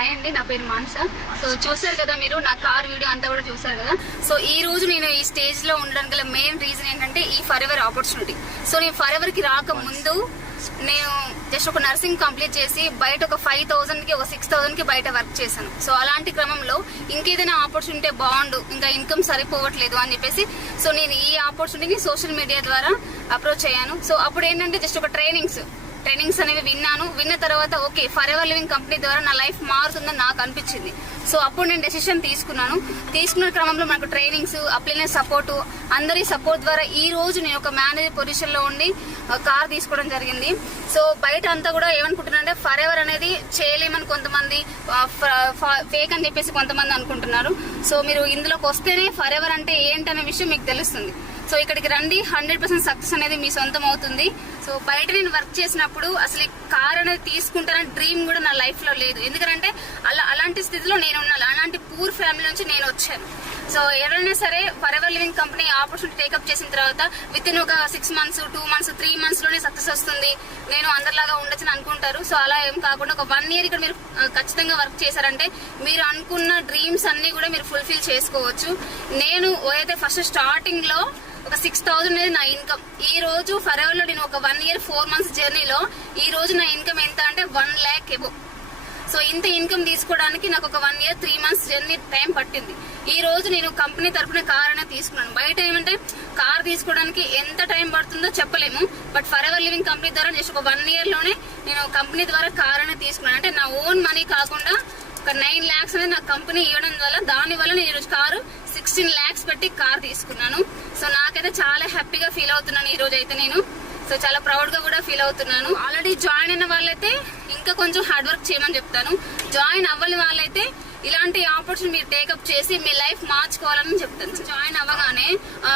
Hi అండి, నా పేరు మానస. సో చూసారు కదా మీరు నా కార్ వీడియో అంతా కూడా చూసారు కదా. సో ఈ రోజు నేను ఈ స్టేజ్ లో ఉండడానికి గల మెయిన్ రీజన్ ఏంటంటే ఈ ఫర్ ఎవర్ ఆపర్చునిటీ. సో నేను ఫర్ ఎవర్ కి రాక ముందు నేను జస్ట్ ఒక నర్సింగ్ కంప్లీట్ చేసి బయట ఒక 5,000 కి ఒక 6,000 కి బయట వర్క్ చేశాను. సో అలాంటి క్రమంలో ఇంకేదైనా ఆపర్చునిటీ బాగుండు, ఇంకా ఇన్కమ్ సరిపోవట్లేదు అని చెప్పేసి సో నేను ఈ ఆపర్చునిటీని సోషల్ మీడియా ద్వారా అప్రోచ్ అయ్యాను. సో అప్పుడు ఏంటంటే జస్ట్ ఒక ట్రైనింగ్స్ అనేవి విన్న తర్వాత okay for ever living company ద్వారా నా లైఫ్ మారుతుందని నాకు అనిపించింది. సో అప్పుడు నేను డెసిషన్ తీసుకున్న క్రమంలో మనకు ట్రైనింగ్స్, అప్లైన సపోర్టు, అందరి సపోర్ట్ ద్వారా ఈ రోజు నేను ఒక మేనేజర్ పొజిషన్ లో ఉండి కార్ తీసుకోవడం జరిగింది. సో బయట అంతా కూడా ఏమనుకుంటున్నారంటే ఫర్ ఎవర్ అనేది చేయలేమని కొంతమంది, ఫేక్ అని చెప్పేసి కొంతమంది అనుకుంటున్నారు. సో మీరు ఇందులోకి వస్తేనే ఫర్ ఎవర్ అంటే ఏంటనే విషయం మీకు తెలుస్తుంది. సో ఇక్కడికి రండి, 100% సక్సెస్ అనేది మీ సొంతం అవుతుంది. సో బయట నేను వర్క్ చేసినప్పుడు అసలు కార్ అనేది తీసుకుంటానని డ్రీమ్ కూడా నా లైఫ్ లో లేదు. ఎందుకంటే అలాంటి స్థితిలో నేను ఉన్నాను, అలాంటి పూర్ ఫ్యామిలీ నుంచి నేను వచ్చాను. సో ఎవరైనా సరే for ever living company opportunity take up చేసిన తర్వాత విత్ ఇన్ ఒక 6 months, 2 months, 3 months లోనే సక్సెస్ వస్తుంది, నేను అందరిలాగా ఉండొచ్చని అనుకుంటారు. సో అలా ఏం కాకుండా ఒక 1 year ఇక్కడ మీరు ఖచ్చితంగా వర్క్ చేశారంటే మీరు అనుకున్న డ్రీమ్స్ అన్ని కూడా మీరు ఫుల్ఫిల్ చేసుకోవచ్చు. నేను ఏదైతే ఫస్ట్ స్టార్టింగ్ లో ఒక 6,000 అనేది నా ఇన్కమ్. ఈ రోజు ఫర్ ఎవర్ లో నేను ఒక 1 year 4 months జర్నీలో ఈ రోజు నా ఇన్కమ్ ఎంత అంటే 1 lakh ఎబో. సో ఇంత ఇన్కమ్ తీసుకోవడానికి నాకు ఒక 1 year 3 months జర్నీ టైం పట్టింది. ఈ రోజు నేను కంపెనీ తరఫున కార్ అనేది తీసుకున్నాను. బయట ఏమంటే కార్ తీసుకోవడానికి ఎంత టైం పడుతుందో చెప్పలేము, but for ever living company ద్వారా జస్ట్ ఒక 1 year లోనే నేను కంపెనీ ద్వారా కార్ అనేది తీసుకున్నాను. అంటే నా ఓన్ మనీ కాకుండా ఒక 9 lakhs అనేది నా కంపెనీ ఇవ్వడం వల్ల దానివల్ల నేను ఈరోజు కారు 16 lakhs పెట్టి కార్ తీసుకున్నాను. సో నాకైతే చాలా హ్యాపీగా ఫీల్ అవుతున్నాను ఈ రోజు అయితే నేను. సో చాలా ప్రౌడ్ గా కూడా ఫీల్ అవుతున్నాను. ఆల్రెడీ జాయిన్ అయిన వాళ్ళైతే ఇంకా కొంచెం హార్డ్ వర్క్ చేయమని చెప్తాను. జాయిన్ అవ్వని వాళ్ళైతే ఇలాంటి ఆపర్చునిటీ మీరు టేకప్ చేసి మీ లైఫ్ మార్చుకోవాలని చెప్తాను. జాయిన్ అవ్వగానే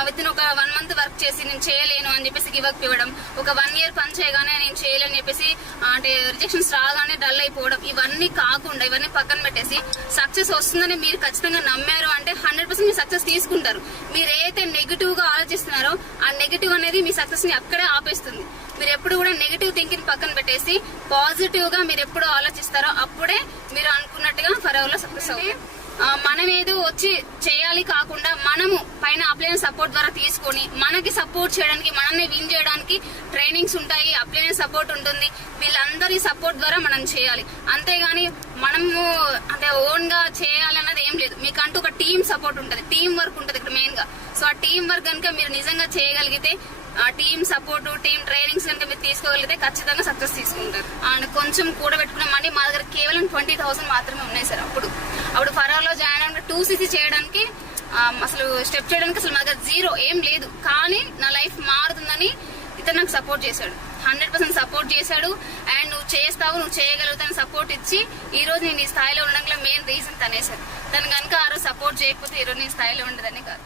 విత్ ఇన్ ఒక 1 month వర్క్ చేసి నేను చేయలేను అని చెప్పేసి గివ్ అప్ ఇవ్వడం, ఒక 1 year పని చేయగానే నేను చేయలేని చెప్పేసి అంటే రిజెక్షన్స్ రాగానే డల్ అయిపోవడం, ఇవన్నీ కాకుండా ఇవన్నీ పక్కన పెట్టేసి సక్సెస్ వస్తుందని మీరు ఖచ్చితంగా నమ్మారు అంటే 100% మీరు సక్సెస్ తీసుకుంటారు. మీరు ఏదైతే నెగిటివ్ గా ఆలోచిస్తున్నారో ఆ నెగిటివ్ అనేది మీ సక్సెస్ ని అక్కడే ఆపేస్తుంది. మీరు ఎప్పుడు కూడా నెగిటివ్ థింకింగ్ పక్కన పెట్టేసి పాజిటివ్ గా మీరు ఎప్పుడు ఆలోచిస్తారో అప్పుడే మీరు అనుకున్నట్టుగా ఫర్ ఎవర్ లో సక్సెస్ అవుతారు. మనం ఏదో వచ్చి చేయాలి కాకుండా మనము పైన అప్లైన సపోర్ట్ ద్వారా తీసుకొని మనకి సపోర్ట్ చేయడానికి, మనల్ని విన్ చేయడానికి ట్రైనింగ్స్ ఉంటాయి, అప్లైన సపోర్ట్ ఉంటుంది. వీళ్ళందరి సపోర్ట్ ద్వారా మనం చేయాలి. అంతేగాని మనము అంటే ఓన్ గా చేయాలన్నది ఏం లేదు. మీకంటూ ఒక టీమ్ సపోర్ట్ ఉంటుంది, టీం వర్క్ ఉంటుంది ఇక్కడ మెయిన్ గా. సో ఆ టీం వర్క్ కనుక మీరు నిజంగా చేయగలిగితే, ఆ టీమ్ సపోర్ట్, టీమ్ ట్రైనింగ్స్ కనుక మీరు తీసుకోగలిగితే ఖచ్చితంగా సక్సెస్ తీసుకుంటారు. అండ్ కొంచెం కూడబెట్టుకున్న మనీ మా దగ్గర కేవలం 20,000 మాత్రమే ఉన్నాయి సార్. అప్పుడు ఫర్ ఎవర్ లో జాయిన్ అయిన 2cc చేయడానికి అసలు స్టెప్ చేయడానికి అసలు మా దగ్గర జీరో ఏం లేదు. కానీ నా లైఫ్ మారుతుందని ఇతను నాకు సపోర్ట్ చేశాడు, 100% సపోర్ట్ చేశాడు. అండ్ నువ్వు చేస్తావు, నువ్వు చేయగలుగుతాను సపోర్ట్ ఇచ్చి ఈ రోజు నేను ఈ స్థాయిలో ఉండడానికి మెయిన్ రీజన్ తనే సార్. తను కనుక ఆ రోజు సపోర్ట్ చేయకపోతే ఈ రోజు నేను స్థాయిలో ఉండదని కాదు.